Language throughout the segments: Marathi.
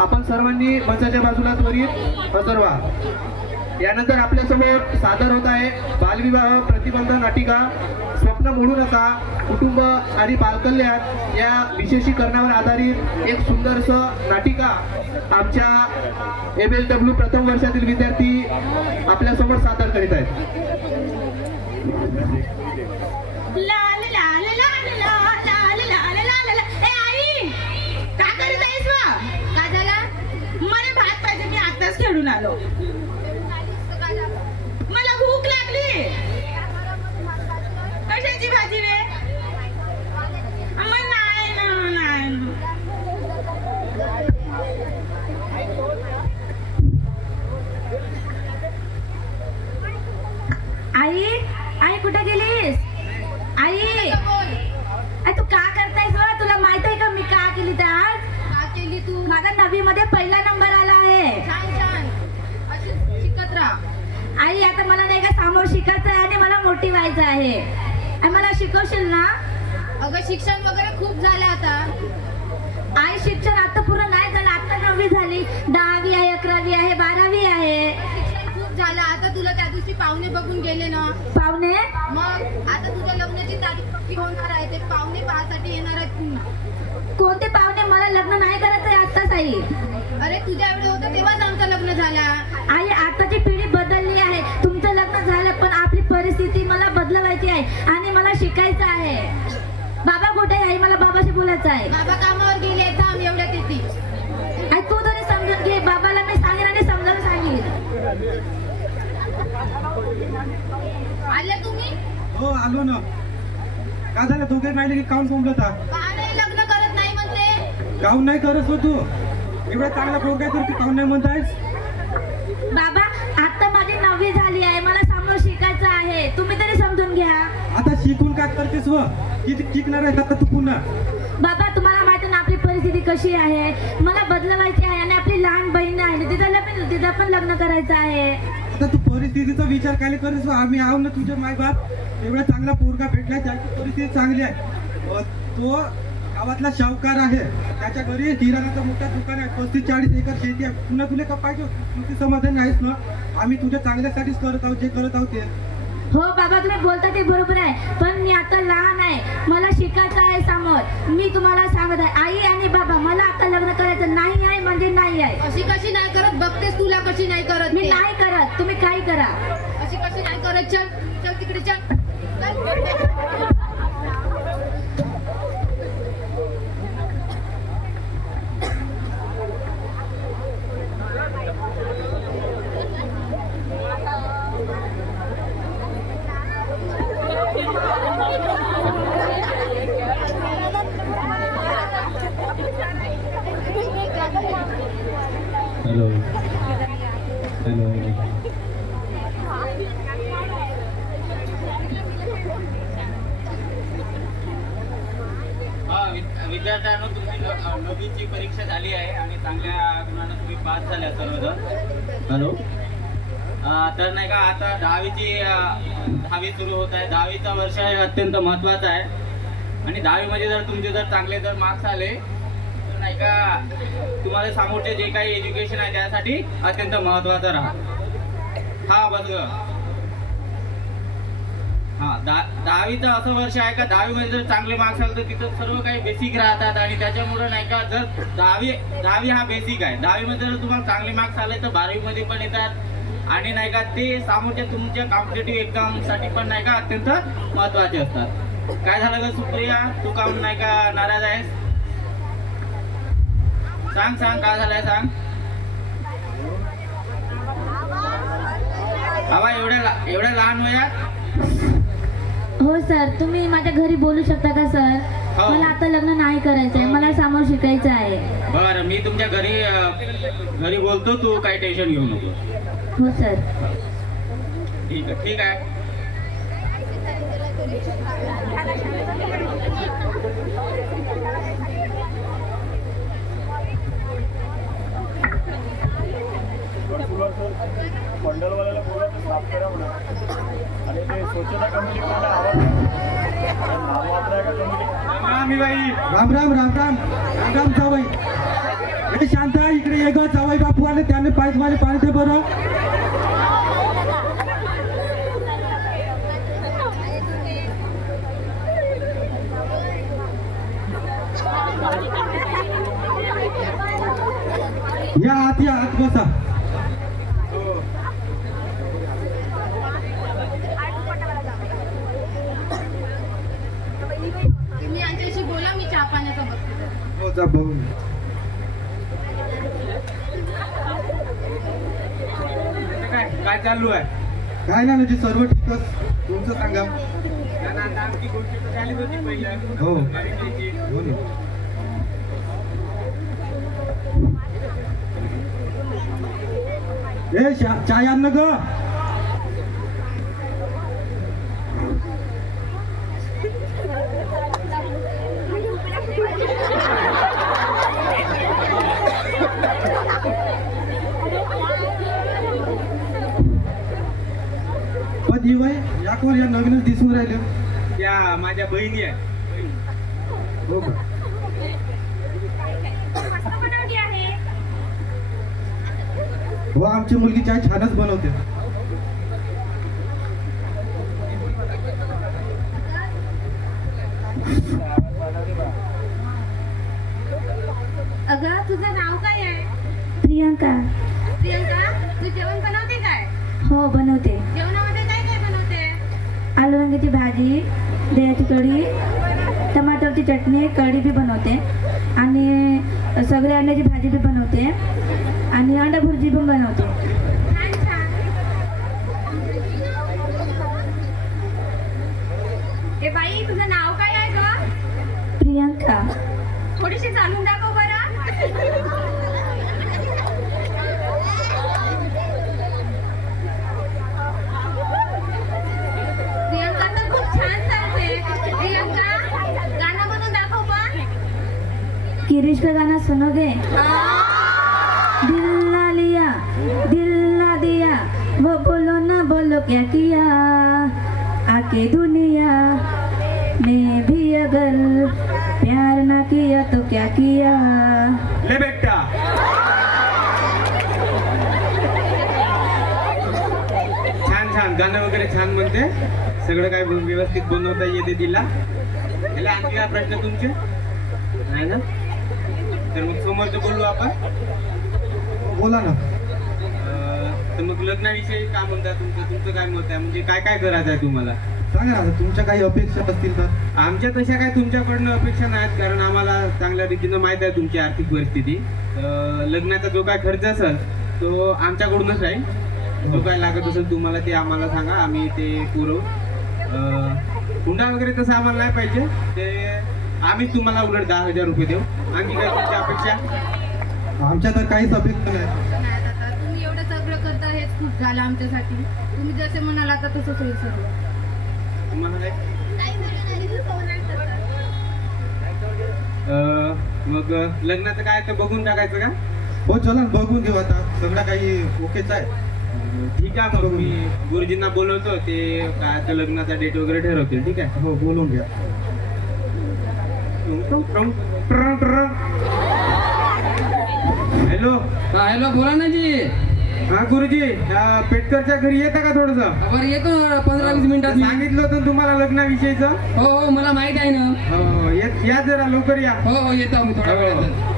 आपण सर्वांनी मंचाच्या बाजूला त्वरित हजर व्हा. यानंतर आपल्यासमोर सादर होत आहे बालविवाह प्रतिबंध नाटिका स्वप्न मोडू नका, कुटुंब आणि बालकल्याण या विशेषीकरणावर आधारित एक सुंदरसं नाटिका आमच्या MSW प्रथम वर्षातील विद्यार्थी आपल्यासमोर सादर करीत आहेत. लाल लाल लाल लाल लाल लाल लाल लाल. ए आई, काय करत आहेस बा? काय झालं? मला भात पाहिजे, मी आताच खेळून आलो. मला भूक लागली. कशाची भाजी रे? अम्मा नाही ना, नाही ना. आई, आई कुठे गेलीस? आई, आई तू का करतायस बा? तुला माहित आहे का मी का केली तर आज? का केली तू? माझा 9वी मध्ये पहिला नंबर आला आहे. छान छान, अशी शिकत राहा. आई आता मला नाही का समोर शिकायचं आहे आणि मला मोठी व्हायचं आहे. आणि मला शिकवशील ना? अगं शिक्षण वगैरे खूप झालं आता. आई शिक्षण आता पूर्ण नाही झालं, आता 9वी झाली, 10वी आहे, 11वी आहे, 12वी आहे. शिक्षण खूप झालं आता. तुला त्या दिवशी पाहुणे बघून गेले ना. पाहुणे? मग आता तुझ्या लग्नाची तारीख पक्की होणार आहे. ते पाहुणे पाहण्यासाठी येणार आहेत पुन्हा. कोणते पाहुणे? मला लग्न नाही करायचंय आत्ताच आई. अरे तुझ्या एवढं होतं तेव्हाच आमचं लग्न झालं. आई आताची पिढी बदलली आहे. तुमचं लग्न झालं पण आपली परिस्थिती मला बदलवायची आहे आणि मला शिकायचं आहे. बाबा कुठे आहे? आई मला बाबाशी बोलायचं आहे. बाबा कामावर गेले, थांब एवढ्यात येते. आई तू तरी समजून घे. बाबाला मी सांगेन आणि समजावून सांगेन. आले तुम्ही? हो आलो ना. का झालं? दोघे राहिले की काऊन कोंबलत? पाहुणे लग्न करत नाही म्हणते. काऊन नाही करत हो तू? एवढा चांगला पोरगा आहे तर तू काऊन नाही म्हणतायस? बाबा आता माझी 9वी झाली आहे, मला समोर शिकायचं आहे. तुम्ही तरी समजून घ्या. आता शिकून काय करतेस व? किती शिकणार आहे आता तू पुन्हा? बाबा तुम्हाला माहिती आहे ना आपली परिस्थिती कशी आहे. मला बदलवायची आहे आणि आपली लहान बहीण आहे, तिचं पण लग्न करायचं आहे. आता तू परिस्थितीचा विचार काय करतेस व? आम्ही आहो ना तुझे मायबाप. एवढा चांगला पोरगा भेटला, त्याची परिस्थिती चांगली आहे. तो गावातला शाहूकार आहे. त्याच्या घरी किराणाचं मोठं दुकान आहे. 35-40 एकर शेती आहे. पुन्हा तुला का पाहिजे? तू समाधान आहेस ना? आम्ही तुझ्या चांगल्यासाठीच करत आहोत, जे करत आहोत ते. हो बाबा तुम्ही बोलता ते बरोबर आहे, पण मी आता लहान आहे, मला शिकायचं आहे समोर. मी तुम्हाला सांगत आहे आई आणि बाबा, मला आता लग्न करायचं नाही आहे म्हणजे नाही आहे. अशी कशी नाही करत? बघतेस तुला कशी नाही करत. मी नाही करत, तुम्ही काही करा. अशी कशी नाही करत? चल चल तिकडे चल. Hello hello. विद्यार्थ्यांनो तुमची 9वीची परीक्षा झाली आहे आणि चांगल्या गुणानं तुम्ही पास झाल्या सर्वजण. हॅलो. तर नाही का आता 10वी सुरू होत आहे. 10वीचा वर्ष आहे अत्यंत महत्त्वाचा आहे आणि 10वीमध्ये जर तुमचे जर चांगले जर मार्क्स आले तर नाही का तुम्हाला समोरचे जे काही एज्युकेशन आहे त्यासाठी अत्यंत महत्त्वाचं राहा. हा बस ग. हां 10वीचं असं वर्ष आहे का 10वीमध्ये जर चांगले मार्क्स आले तर तिथं सर्व काही बेसिक राहतात आणि त्याच्यामुळं नाही का जर 10वी हा बेसिक आहे. 10वीमध्ये जर तुम्हाला चांगले मार्क्स आले तर 12वीमध्ये पण येतात आणि नाही का ते समोरच्या तुमच्या कॉम्पिटेटिव्ह एक्झामसाठी पण नाही का अत्यंत महत्त्वाचे असतात. काय झालं ग सुप्रिया, तू काम नाही का नाराज आहेस? सांग सांग काय झालंय सांग. हवा एवढ्या लहान वयात? हो सर, तुम्ही माझ्या घरी बोलू शकता का सर? हो. मला आता लग्न नाही करायचंय, मला समोर शिकायचं आहे. बरं मी तुमच्या घरी बोलतो, तू काही टेन्शन घेऊ नको. हो सर. ठीक आहे ठीक आहे. मंडलवाल्याला बोला साफ करा म्हणा आणि ते स्वच्छता कमिटीकडे आवाज नाव वापराय का कमिटी. राम राम राम राम राम राम राम राम जावई. शांत इकडे ये ग जावई बापू आले त्याने पाणी पाणी दे बरं. या आत बसा. तुम्ही यांच्याशी बोला, मी चहा पाण्याचा बघते. हो जा बघून. काय चालू आहे? काय नाही म्हणजे सर्व ठीकच. तुमचं सांगा. आता आमची गोष्ट तर झालीच होती पहिल्या. हो. लग्नाची. हो ना. ए चाय आण ना ग. पण जीवाई या कोण या नवीनच दिसून राहिल्या. त्या माझ्या बहिणी आहे. हो का? हो आमची मुलगी चाय छानच बनवते. अगं तुझं नाव काय आहे? प्रियंका. प्रियंका, तू जेवण बनवते काय? हो बनवते. जेवणामध्ये काय काय बनवते? आलू वांग्याची भाजी, दह्याची कढी, टमाटरची चटणी, कढी बी बनवते आणि सगळे अंड्याची भाजी बी बनवते आणि अंडा भुर्जी पण बनवते. छान छान. ए बाई, तुझं नाव काय आहे ग? प्रियंका. थोडीशी चालून दाखव बरं. प्रियंका तर खूप छान चालते. प्रियंका, गाणं म्हणून दाखव पण. किरीश का गाना सुनोगे? दिल ला लिया, दिल ला दिया, वो बोलो ना बोलो क्या किया, आके दुनिया में भी अगर प्यार ना किया तो क्या किया. ले बेटा. छान गाणं वगैरे छान म्हणते. सगळं काय व्यवस्थित बनवता येते तिला. त्याला आणखी काय प्रश्न तुमचे नाही ना? तर मग समोरचं बोलू आपण. बोला ना. तर मग लग्नाविषयी काय म्हणता? तुमचं काय मत आहे? म्हणजे काय काय करायचं आहे तुम्हाला? सांगा ना तुमच्या काही अपेक्षा असतील तर. आमच्या तशा काय तुमच्याकडनं अपेक्षा नाहीत, कारण आम्हाला चांगल्या रीतीनं माहीत आहे तुमची आर्थिक परिस्थिती. लग्नाचा जो काय खर्च असेल तो आमच्याकडूनच राहील. जो काय लागत असेल तुम्हाला ते आम्हाला सांगा, आम्ही ते पुरवू. हुंडा वगैरे तसं आम्हाला नाही पाहिजे. ते आम्ही तुम्हाला उलट 10,000 रुपये देऊ. आणखी काय तुमची अपेक्षा? आमच्या तर काहीच अपेक्षा नाही. नाही आता तुम्ही एवढं सगळं करता हेच खूप झालं आमच्यासाठी. तुम्ही जसे म्हणाल आता तसंच होईल सगळं. तुम्हाला काय? मग लग्नाचं काय तर बघून टाकायचं का? हो चला ना, बघून घेऊ आता. सगळं काही ओकेच आहे. ठीक आहे, मग मी गुरुजींना बोलवतो. ते काय तर लग्नाचा डेट वगैरे ठरवतील. ठीक आहे. हो बोलून घ्या. हॅलो. हॅलो बोला ना जी. हा गुरुजी, पेटकरच्या घरी येता का थोडस? बरं येतो 15-20 मिनिटात मी. सांगितलं होतं तुम्हाला लग्नाविषयीचं. हो हो मला माहित आहे ना. हो, या जरा लवकर या. हो हो येतो मी थोड्या हो. वेळात.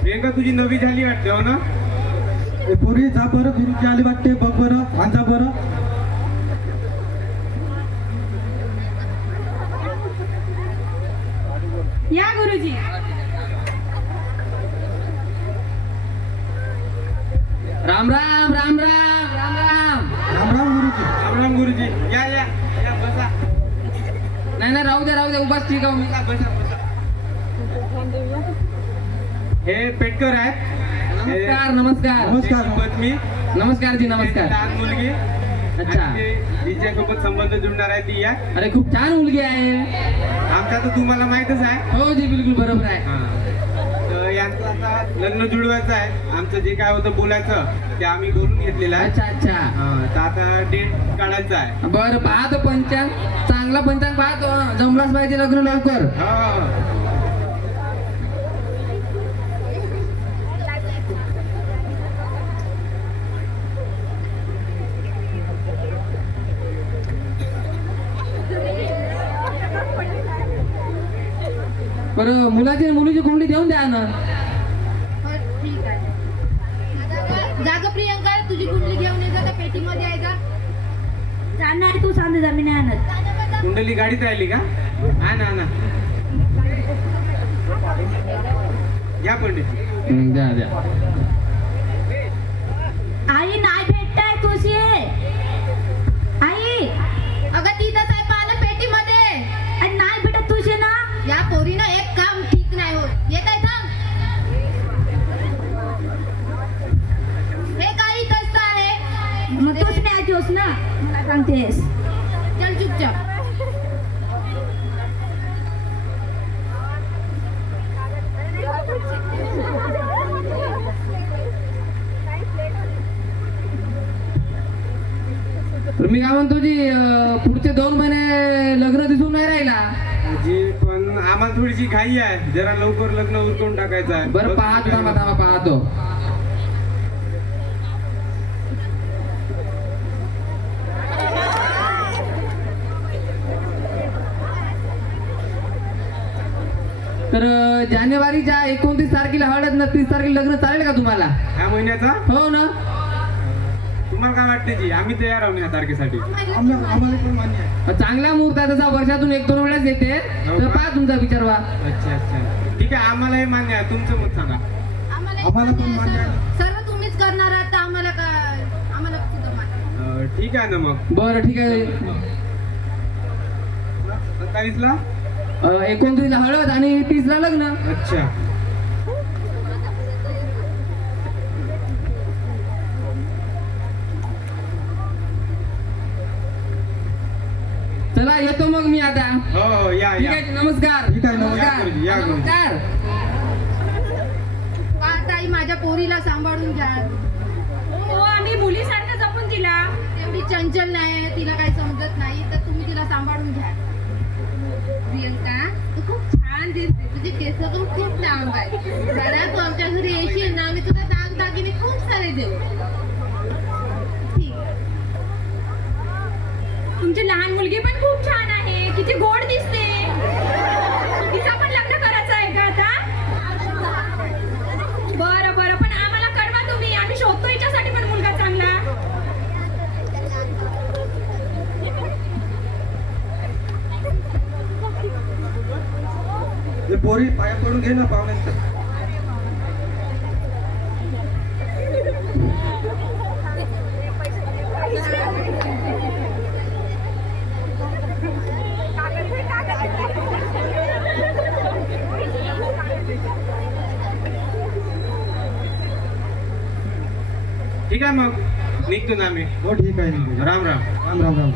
प्रियंका तुझी नवी झाली वाटते हो ना? ए पोरी जा बरं, गुरुजी आले वाटते. बघ बरं, आणजा बरं. या गुरुजी. राम राम राम राम राम राम. राम राम गुरुजी. राम गुरुजी. या बसा. नाही नाही राहू दे उभाच ठीक आहे मी. बसा. हे पेटकर आहेत. नमस्कार नमस्कार नमस्कार. त्याची पत्नी. नमस्कार जी त्याची नमस्कार. लहान मुलगी. अच्छा. आणि ते तिच्यासोबत संबंध जुळणार आहे ती या. अरे खूप छान मुलगी आहे. आमचा तर तुम्हाला माहितच आहे. हो जी बिलकुल बरोबर आहे. हा. तर यांचं आता लग्न जुळवायचं आहे. आमचं जे काय होतं बोलायचं ते आम्ही बोलून घेतलेलं आहे. अच्छा अच्छा तर आता डेट काढायचं आहे. बरं पाहतो पंचांग, चांगला पंचांग पाहतो, जमलाच पाहिजे लग्न लवकर. हो. बरं मुलाची आणि मुलीची कुंडली देऊन द्या ना. बरं, ठीक आहे. जागा प्रियंका तुझी कुंडली घेऊन ये जा, त्या पेटीमध्ये आहे जा. जाणार तू सांग जमीन आणत. कुंडली गाडीत राहिली का? ना या पंडित. द्या द्या. आई नाही भेटताय तुझी आई. अगं तिथंच आहे पानं पेटीमध्ये. आणि नाही भेटत तुझे ना. या पोरीनं एक काम ठीक नाही होत. येत आहे थांब. हे काही तसं आहे. मग तूच न्यायचोस ना, मला सांगतेस. चल चुपचाप. तर मी काय म्हणतो जी पुढचे 2 महिने लग्न दिसून नाही राहिला. जी पण आम्हाला थोडीशी घाई आहे, जरा लवकर लग्न उरकून टाकायचं आहे. बरं पाहतो, थांबा पाहतो. तर जानेवारीच्या 29 तारखेला हळद ना 30 तारखेला लग्न चालेल का तुम्हाला? ह्या महिन्याचा हो ना. तुम्हाला काय वाटते जी? आम्ही तयार आहोत या तारखेसाठी. आम्हाला पण मान्य आहे. चांगला मुहूर्त आहे, तसा वर्षातून 1-2 वेळेस येते. तर पहा तुमचा विचार व्हा. अच्छा ठीक आहे, आम्हाला हे मान्य आहे. तुमचं मत सांगा. आम्हाला पण मान्य आहे. सर्व तुम्हीच करणार आहात तर आम्हाला काय, आम्हाला सुद्धा मान्य. ठीक आहे ना मग. बरं ठीक आहे. 27 ला. 29 ला हळद आणि 30 ला लग्न. अच्छा. चला येतो मग मी आता. हो या ठीक या. आहे, नमस्कार. ठीक आहे, नमस्कार. या गुरुजी, या गुरुजी. नमस्कार. का ताई माझ्या पोरीला सांभाळून घ्या. हो आम्ही मुलीसारखं जपून तिला. तेवढी चंचल नाही, तिला काही समजत नाही, तर तुम्ही तिला सांभाळून घ्या. प्रियंका तू खूप छान दिसते, तुझे केस पण खूप लांब आहे. जरा तू आमच्या घरी येशील ना, मी तुला दागदागिने खूप सारे देऊ. ठीक आहे. तुमची लहान मुलगी पण खूप छान आहे, किती गोड दिसते. तिचा पण लग्न करायचं आहे का आता? बरं पण आम्हाला कळवा तुम्ही, आम्ही शोधतो हिच्यासाठी पण मुलगा चांगला. हे पोरी पाया पडून घे ना पाहुण्यांचं. ठीक आहे मग निघतो ना आम्ही. हो ठीक आहे. राम राम. राम राम राम.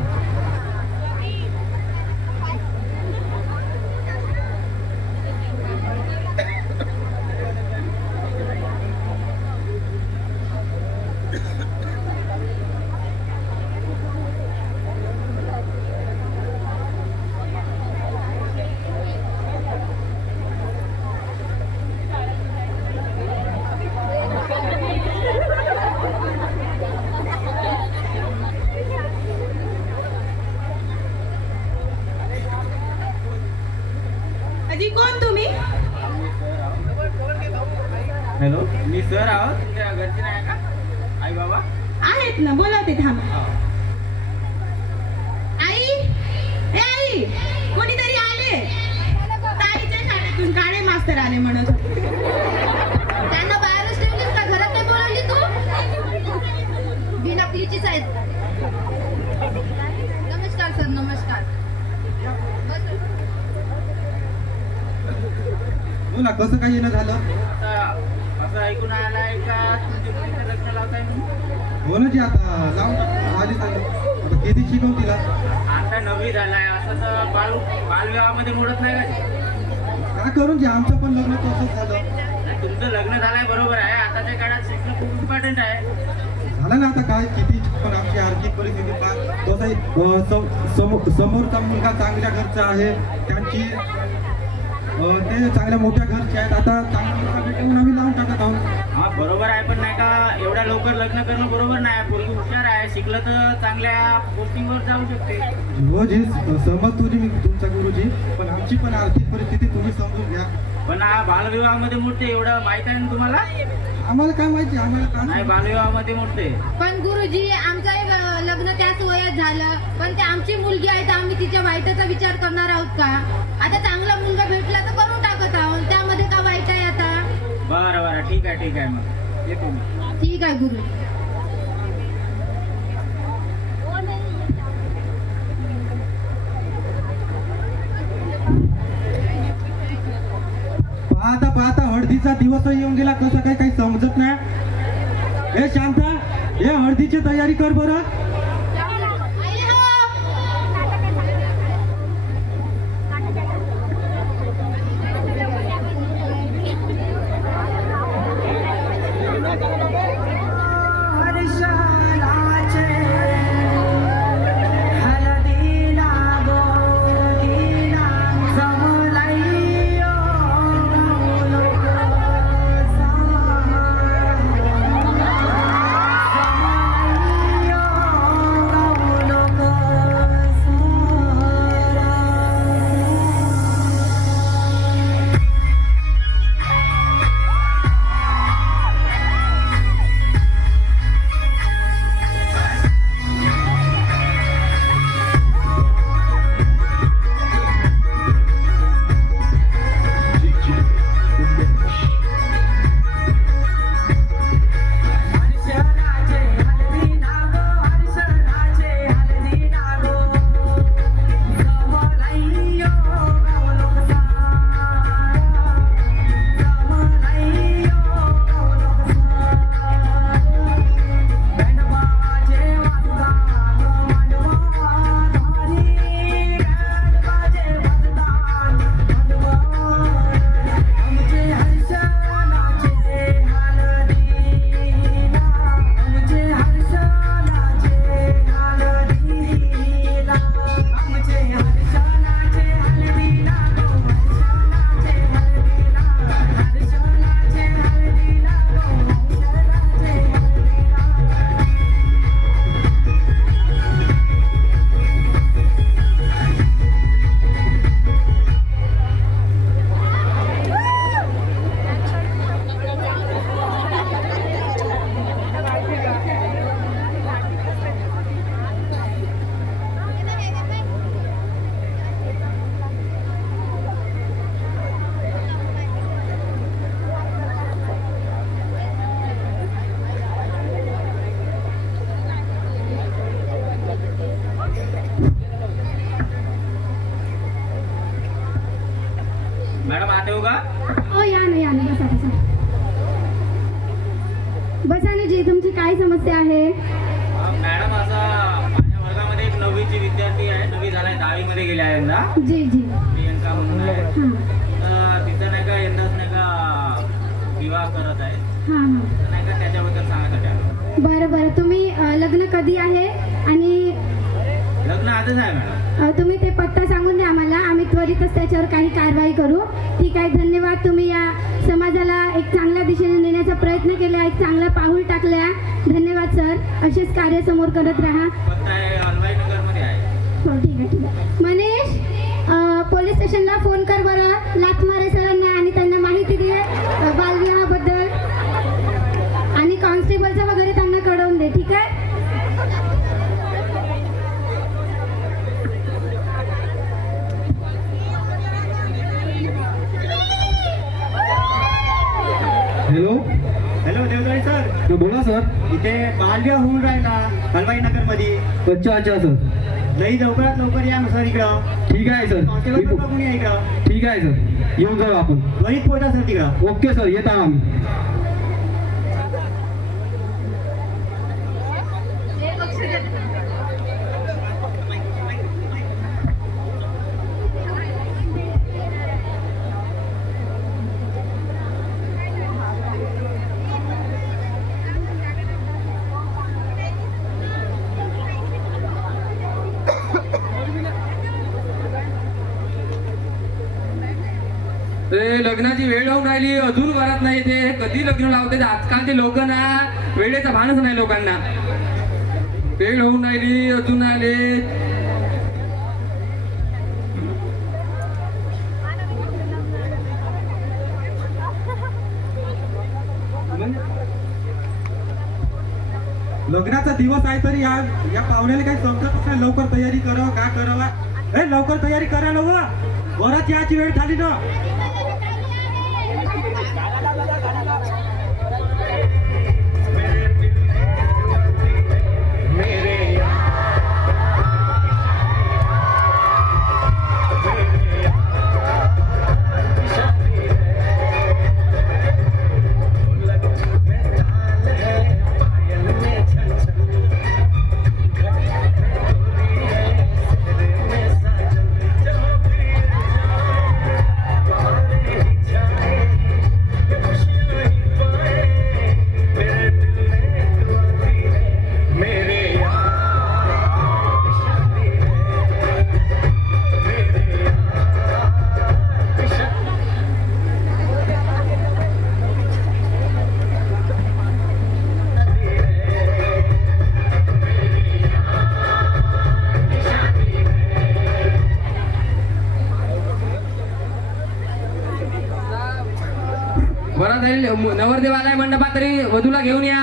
कोण तुम्ही? हॅलो. मी सर आहोत. तुमच्या घरचे नाही का आई बाबा? आहेत ना, बोलावते थांब. आई ए आई, कोणीतरी आले. ताईच्या शाळेतून काळे मास्तर आले म्हणत होते. त्यांना बाहेरच ठेवलीस का, घरात नाही बोलावली तू? बिनाकलीचीच आहेत. नमस्कार सर. नमस्कार. बस. बोला कसं काही येणं झालं? असं ऐकून आलाय का तुमच्या मुलीचं लग्न लावताय म्हणून? हो ना जी, आता लावून टाकू. आली चालेल. आता किती शिकवू तिला? आता 9वी झालाय, असं तर बालविवाहामध्ये मोडत नाही का? काय करून जे आमचं पण लग्न तसंच झालं. तुमचं तुमचं लग्न झालंय बरोबर आहे, आताच्या काळात शिक्षण खूप इम्पॉर्टंट आहे. झालं ना आता काय किती पण आमची आर्थिक परिस्थिती तसंही समोरचा मुलगा चांगल्या घरचा आहे, त्यांची ते चांगल्या मोठ्या घरचे आहेत. आता चांगला मुलगा भेटून आम्ही लावून टाकत आहोत. हा बरोबर आहे, पण नाही का एवढ्या लवकर लग्न करणं बरोबर नाही. पोरगी हुशार आहे, शिकलं तर चांगल्या पोस्टिंगवर जाऊ शकते. रोज हे समजतो मी तुमचा गुरुजी, पण आमची पण आर्थिक परिस्थिती तुम्ही समजून घ्या. पण हा बालविवाहामध्ये मोडते, एवढं माहित आहे ना तुम्हाला? आम्हाला काय माहिती, आम्हाला नाही, काय बालविवाहामध्ये मोडते. पण गुरुजी आमचंही लग्न त्याच वयात झालं, पण ते आमची मुलगी आहे तर आम्ही तिच्या वाईटाचा विचार करणार आहोत का? आता चांगला मुलगा भेटला तर करून टाकत आहोत, त्यामध्ये का वाईट आहे आता? बरं बरं, ठीक आहे मग येतो मी. ठीक आहे गुरु. पाहता हळदीचा दिवस येऊन गेला, कसं काय काही समजत नाही. हे शांता, हे हळदीची तयारी कर बरं. मॅडम आता येऊ का? ओ या ना बसा बसा. बसा ना जी, तुमची काय समस्या आहे? मॅडम असं माझ्या वर्गामध्ये एक 9वीची विद्यार्थी आहे, 9वी झालाय, 10वी मध्ये गेली आहे यंदा, जी जी. प्रियंका म्हणून आहे. हां तर तिचं नाही का यंदाच नाही का विवाह करत आहे, हां हां. तर नाही का त्याच्याबद्दल सांगायसाठी आलो. बरं तुम्ही लग्न कधी आहे आणि लग्न आजच आहे मॅडम. तुम्ही ते पत्ता सांगून द्या आम्हाला, आम्ही त्वरितच त्याच्यावर काही कारवाई करू. ठीक आहे, धन्यवाद. तुम्ही या समाजाला एक चांगल्या दिशेने नेण्याचा प्रयत्न केला, एक चांगला पाऊल टाकल्या. धन्यवाद सर, असेच कार्य समोर करत राहा. पत्ता आहे अलवाई नगरमध्ये आहे. हो ठीक आहे. मनीष, पोलीस स्टेशनला फोन कर बरं, लाथमारे सरांना, आणि त्यांना माहिती दे बालविवाहाबद्दल, आणि कॉन्स्टेबलचं वगैरे त्यांना कळवून दे. ठीक आहे. Hello Devdali sir. बोला सर. इथे बालविवाह होऊन राहिला हलवाई नगर मध्ये. अच्छा सर. लई लवकरात लवकर या ना सर इकडं. ठीक आहे सर. कॉन्स्टेबल बघून या इकडं. ठीक आहे सर, येऊन जाऊ आपण. त्वरित पोहोचा सर तिकडं. ओके सर, येत आहोत आम्ही. लग्नाची वेळ होऊन राहिली अजून वरात नाही ते कधी लग्न लावते आजकालचे लोक ना वेळेचा भानच नाही लोकांना वेळ होऊन राहिली अजून आले लग्नाचा दिवस आहे तरी या पाहुण्याला काही समजतच नाही लवकर तयारी करावं का करावा लवकर तयारी करायला वरात याची वेळ झाली ना वरात आलेली नवरदेव आलाय मंडपात तरी वधूला घेऊन या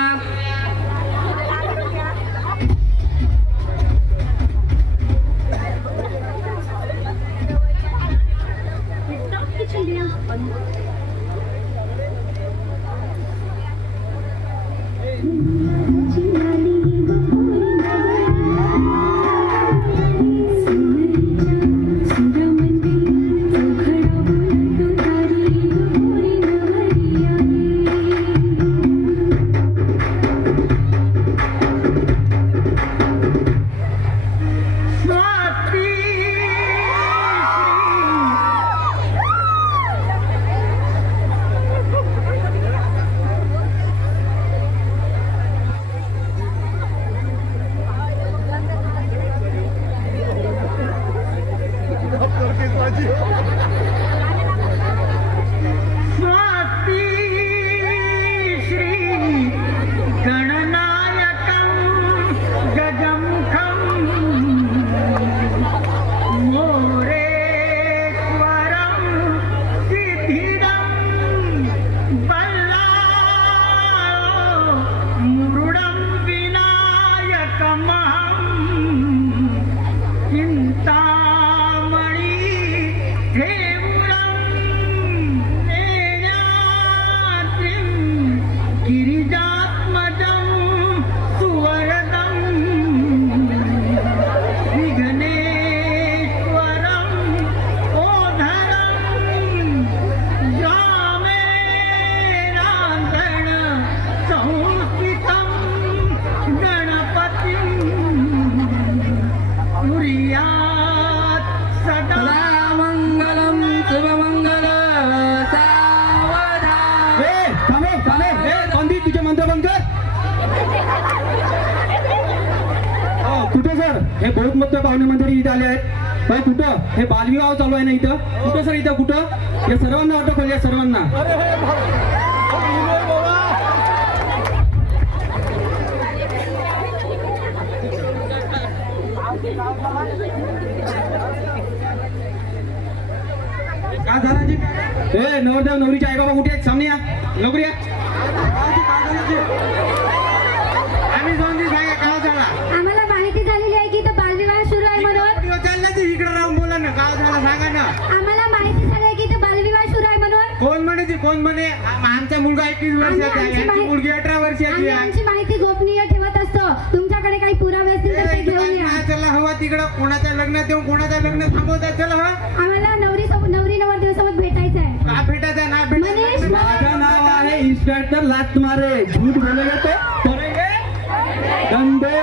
हे बहुत मोठ्या पाहुणे मंडळी इथे आले आहेत पण कुठं हे बालविवाह चालू आहे ना इथं कुठं सर इथं कुठं या सर्वांना अटक होईल या सर्वांना काय झालं जी ए नवरदेव नवरीचे आई बाबा कुठे आहेत सामने या लवकर या आम्ही जाऊन दे सांगा काय झाला आम्हाला माहिती झालेली आहे की इथं बालविवाह सुरू आहे म्हणून चालला ते इकडे राहून बोला ना काय झाला सांगा ना आम्हाला माहिती झाली आहे की इथं बालविवाह सुरू आहे म्हणून कोण म्हणे ती कोण म्हणे आमचा मुलगा 21 वर्षाचा आहे यांची मुलगी 18 वर्षाची आम्ही आहे आमची माहिती गोपनीय ठेवत असतो तुमच्याकडे काही पुरावे असतील तर ते घेऊन या चला हवा तिकडं कोणाच्या लग्नात येऊन कोणाच्या लग्न थांबवतात चला हा आम्हाला नवरी नवरदेवासोबत भेटायचं आहे का भेटायचं ना मनीष, भेटायचं माझं नाव आहे इंस्पेक्टर लात मारे झूठ बोलेगा तो करेंगे दंडे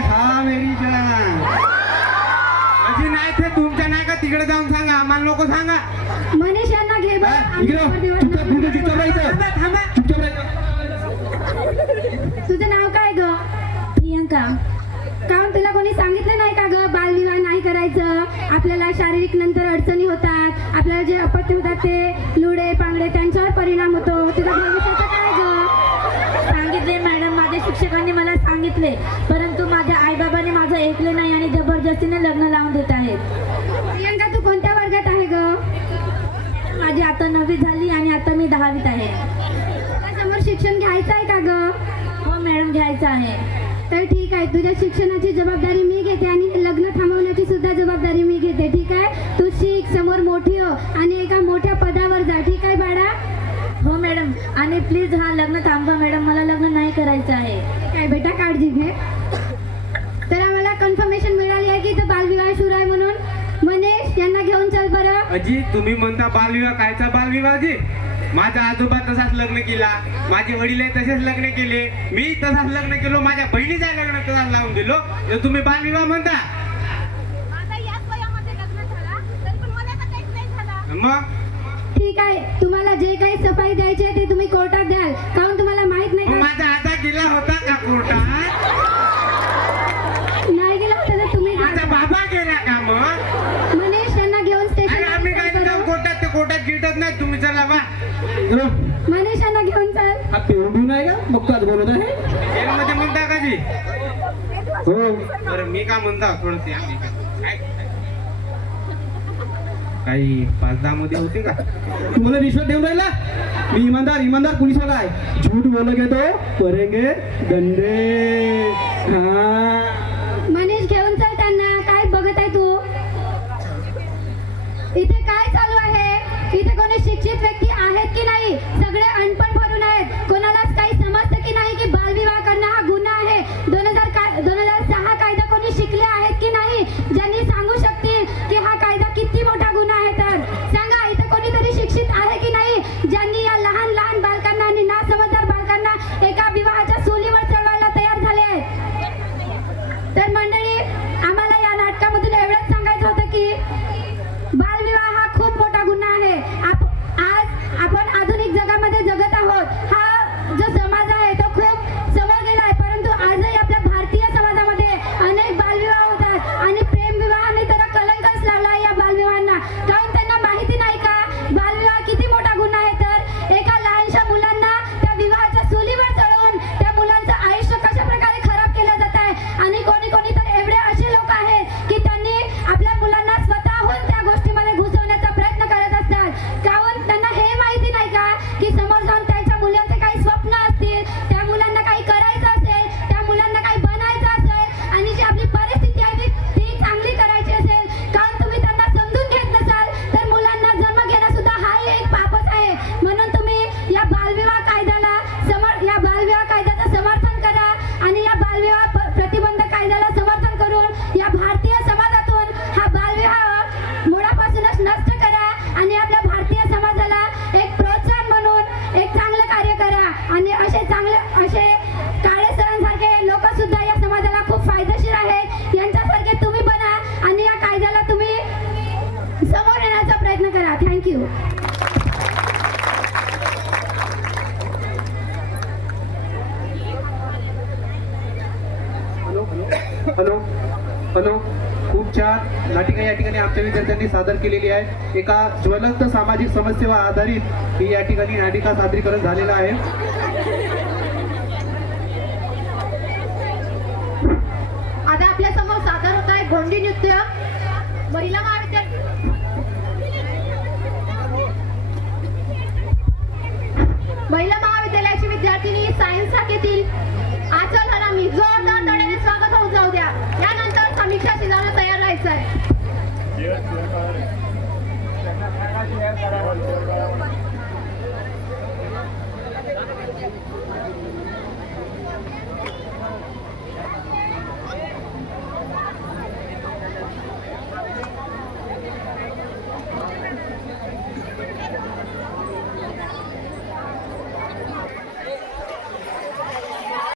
हा मेरी जान अजी नाही ते तुमच्या नाही का तिकडे जाऊन सांगा आम्हाला नको सांगा मनीष यांना घे बरं. आम्ही नवरदेवाला चुपचाप राहायचं थांबा. चुपचाप राहायचं तुझं नाव काय ग प्रियंका काऊन तुला कोणी सांगितलं नाही का ग बालविवाह नाही करायचं आपल्याला शारीरिक नंतर अडचणी होतात, आपल्याला जे अपत्य होतात ते लुडे पांगडे त्यांच्यावर परिणाम होतो. तुझं भविष्याचं काय ग? सांगितले मॅडम, माझ्या शिक्षकांनी मला सांगितले, परंतु माझ्या आईबाबांनी माझं ऐकलं नाही आणि जबरदस्तीने लग्न लावून देत आहेत. प्रियंका, तू कोणत्या वर्गात आहे ग? माझी आता 9वी झाली आणि आता मी 10वीत आहे. समोर शिक्षण घ्यायचं आहे का ग? हो मॅडम, घ्यायचं आहे. तर ठीक आहे, तुझ्या शिक्षणाची जबाबदारी मी घेते आणि लग्न थांबवण्याची सुद्धा जबाबदारी मी घेते. ठीक आहे, तू शिक, समोर मोठी हो आणि एका मोठ्या पदावर जा. ठीक आहे बाळा? हो मॅडम. आणि प्लीज हा लग्न थांबवा मॅडम, मला लग्न नाही करायचं आहे. ठीक आहे बेटा, काळजी घे. तर आम्हाला कन्फर्मेशन मिळाली आहे की इथं बालविवाह सुरू आहे म्हणून. मनीष, यांना घेऊन चल बरं. अजी, तुम्ही म्हणता बालविवाह, कायचा बालविवाह जी? माझा आजोबा तसाच लग्न केला, माझे वडील तसेच लग्न केले, मी तसाच लग्न केलो, माझ्या बहिणीचा लग्न तसाच लावून दिलो, तर तुम्ही बालविवाह म्हणता? मग ठीक आहे, तुम्हाला जे काही सफाई द्यायची आहे ते तुम्ही कोर्टात द्याल, कारण तुम्हाला माहित नाही मग का? माझा आता गेला होता का कोर्टात? नाही गेला होता तर तुम्ही माझा बाबा गेला का मग? मनीष, यांना घेऊन अरे आम्ही काय जाऊ स्टेशन. कोर्टात, ते कोर्टात गिटत नाही, तुम्ही चला बा. मनीष, यांना घेऊन चल. हा पेरू नाही का? मग तू आज बोलत आहे? जेलमध्ये म्हणता का जी? हो. बरं, मी का म्हणता थोडंसे आम्ही काय काही 5-10 मध्ये होते का? तुम्हाला रिश्वत देऊन राहिला? मी इमानदार पोलीसवाला आहे. झूठ बोलोगे तो करेंगे दंडे. हाँ. मनीष, घेऊन चल त्यांना. काय बघत आहे तू? इथे काय चालू आहे? इथे कोणी शिक्षित व्यक्ती आहेत की नाही? सगळे अनपण भरून आहेत. कोणालाच काही समजतं की नाही की बालविवाह करणं हा गुन्हा आहे. 2006 कायदा कोणी शिकले आहेत की नाही, ज्यांनी सांगू शकतील की हा कायदा किती मोठा गुन्हा आहे? तर सांगा, इथे कोणीतरी शिक्षित आहे की नाही, ज्यांनी या लहान लहान बालकांना आणि नासमजदार बालकांना एका विवाहाच्या सूलीवर चढवायला तयार झाले आहेत? तर मंडळी, आम्हाला या नाटकामधून एवढंच सांगायचं होतं की बालविवाह हा खूप मोठा गुन्हा आहे. आज आपण आधुनिक जगामध्ये जगत आहोत. हा जो समाज आहे तो खूप समोर गेला आहे, परंतु आजही आपल्या भारतीय समाजामध्ये अनेक बालविवाह होतात आणि प्रेमविवाहाने तर कलंकच लावला आहे या बालविवाहांना. कारण त्यांना माहिती नाही का बालविवाह किती मोठा गुन्हा आहे? तर एका लहानशा मुलांना त्या विवाहाच्या चुलीवर चढवून त्या मुलांचं आयुष्य कशा प्रकारे खराब केलं जात आहे. आणि कोणी कोणी तर एवढे असे लोक आहेत की त्यांनी आपल्या मुलांना स्वतःहून त्या गोष्टीमध्ये घुसवण्याचा प्रयत्न करत असतात. कारण त्यांना हे माहिती नाही का की समोर जाऊन त्यांच्या मुलांचे काही स्वप्न असतील, त्या मुलांना काही करायचं असेल, त्या मुलांना काही बनायचं असेल आणि जी आपली परिस्थिती आहे ती चांगली करायची असेल. कारण तुम्ही त्यांना समजून घेत नसाल तर मुलांना जन्म घेणं सुद्धा हाही एक पापच आहे. म्हणून तुम्ही या बालविवाह कायद्याचं समर्थन करा आणि या बालविवाह प्रतिबंध कायद्याला समर्थन करून या भारतीय समाजातून हा बालविवाह मुळापासूनच नष्ट करा आणि आपल्या भारतीय समाजाला एक प्रोत्साहन म्हणून एक चांगलं कार्य करा. आणि असे काळे सरांसारखे लोक सुद्धा या समाजाला खूप फायदेशीर आहेत. यांच्यासारखे तुम्ही बना आणि या कायद्याला तुम्ही समोर येण्याचा प्रयत्न करा. थँक्यू. हॅलो. खूप छान नाटिका या ठिकाणी आमच्या विद्यार्थ्यांनी सादर केलेली आहे. एका ज्वलंत सामाजिक समस्येवर आधारित ही या ठिकाणी नाटिका सादरीकरण झालेलं आहे. आता आपल्या समोर सादर होत आहे गोंडी नृत्य. महिला महाविद्यालयाची विद्यार्थिनी सायन्स शाखेतील आचल हरामी, जोरदार तोड्याने स्वागत होऊन जाऊ द्या. यानंतर समीक्षा शिजायला तयार राहायचं आहे. जेवण करा रे. त्यांना सांगा जेवण करा.